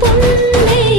పొందే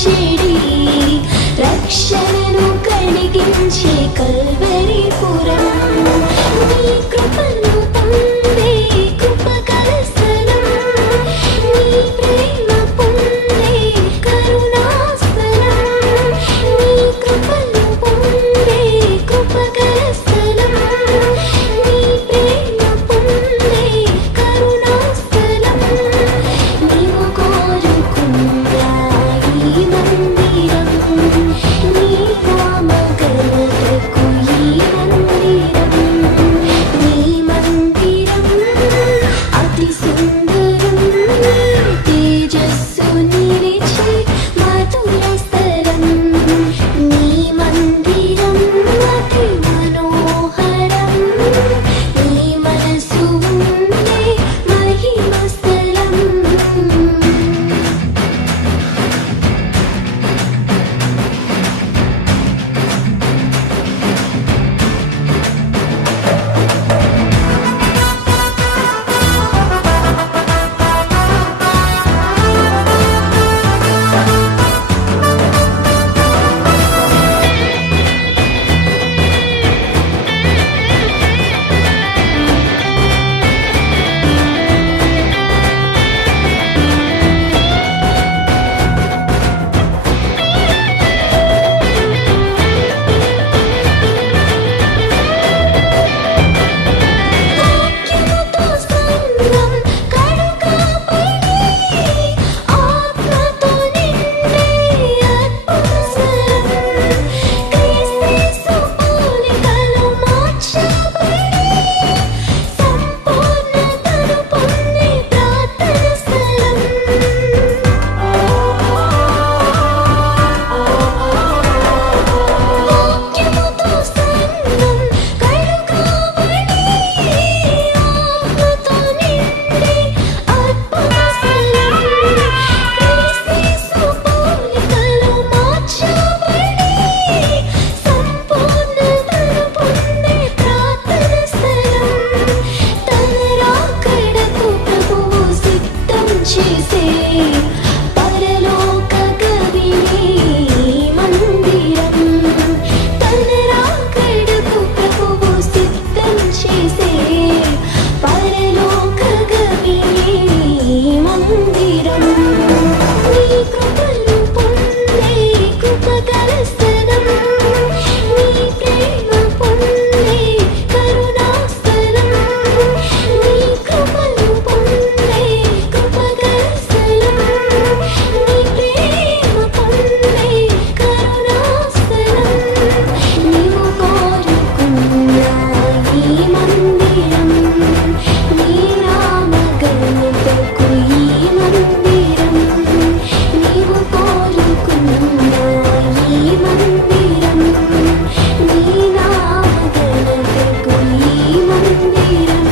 మార్చేడి రక్షణను కలిగించే కల్వరిపురం నీ కృపను పొందే కృపగల స్థలం నీ ప్రేమ పొందే కరుణాస్థలం నీ కృపను పొందే కృపగల స్థలం నీ ప్రేమ పొందే కరుణాస్థలం నీవు కోరుకున్న ఈ మందిరం నీ నామ ఘనతకు ఈ మందిరం అతి సుందరం తేజస్సు నిలిచి మధుర స్థలం నీ మందిరం అతి మనోహరం నీ మనసు ఉండే మహిమ స్థలం వాక్యముతో సంగం కడుగబడి ఆత్మతో నిండే అద్భుతస్థలం క్రీస్తు పోలికలో మార్చబడి సంపూర్ణతను పొందే ప్రార్థన స్థలం వాక్యముతో సంగం కడుగబడి ఆత్మతో నిండే అద్భుత స్థలం క్రీస్తు పోలికలో మార్చబడి సంపూర్ణతను పొందే ప్రార్థన స్థలం తన రాకడకు ప్రభువు సిద్ధం చేసే పరలోక గవిని మందిరం తన రాకడకు ప్రభువు సిద్ధం చేసే పరలోక గవిని మందిరం నీ కృపను పొందే కృపగల స్థలం నీ ప్రేమ పొందే కరుణాస్థలం నీ కృపను పొందే కృపగల స్థలం నీ ప్రేమ పొందే కరుణాస్థలం నీవు కోరుకున్న ఈ మందిరం నీ నామ ఘనతకు ఈ మందిరం నీవు కోరుకున్న ఈ మందిరం నీ నామ ఘనతకు ఈ మందిరం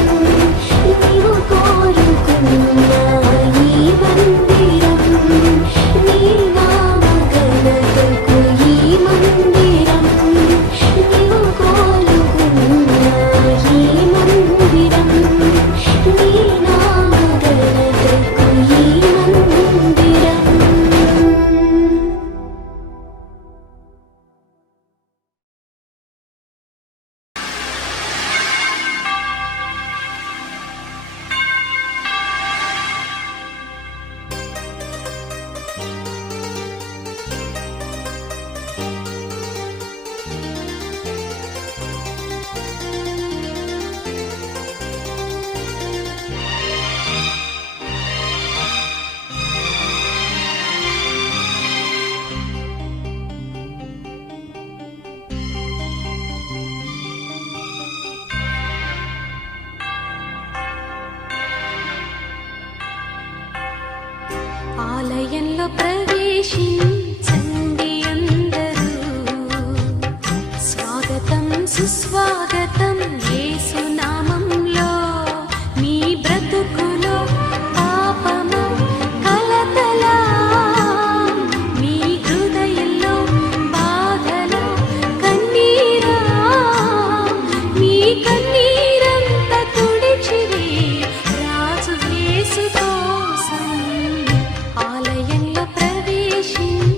నీవు కోరుకున్న ఈ మందిరం నీ నామ ఘనతకు ఈ మందిరం నీవు కోరుకున్న ఈ మందిరం నీ నామ ఘనతకు ఈ మందిరం ఆలయంలో ప్రవేశించండి అందరూ స్వాగతం సుస్వాగతం యేసు నామంలో మీ బ్రతుకులో పాపము కలతలా మీ హృదయంలో బాధలో కన్నీరా మీ కన్నీరంతా తుడిచివే రాజు యేసు కోసం ఆలయంలో ప్రవేశించండి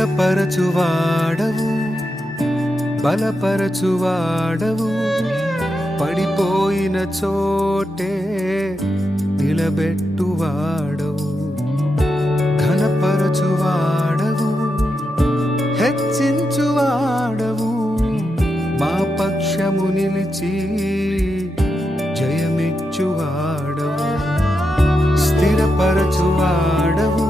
స్థిరపరచువాడవు, బలపరచువాడవు, పడిపోయిన చోటే నిలబెట్టువాడవు, ఘనపరచువాడవు, హెచ్చించువాడవు, మా పక్షము నిలిచి జయమిచ్చువాడవు. స్థిరపరచువాడవు,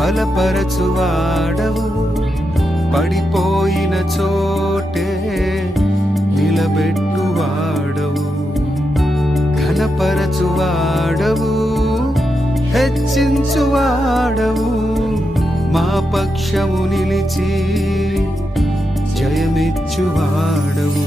బలపరచువాడవు, పడిపోయిన చోటే నిలబెట్టువాడవు, ఘనపరచువాడవు, హెచ్చించువాడవు, మా పక్షము నిలిచి జయమిచ్చువాడవు.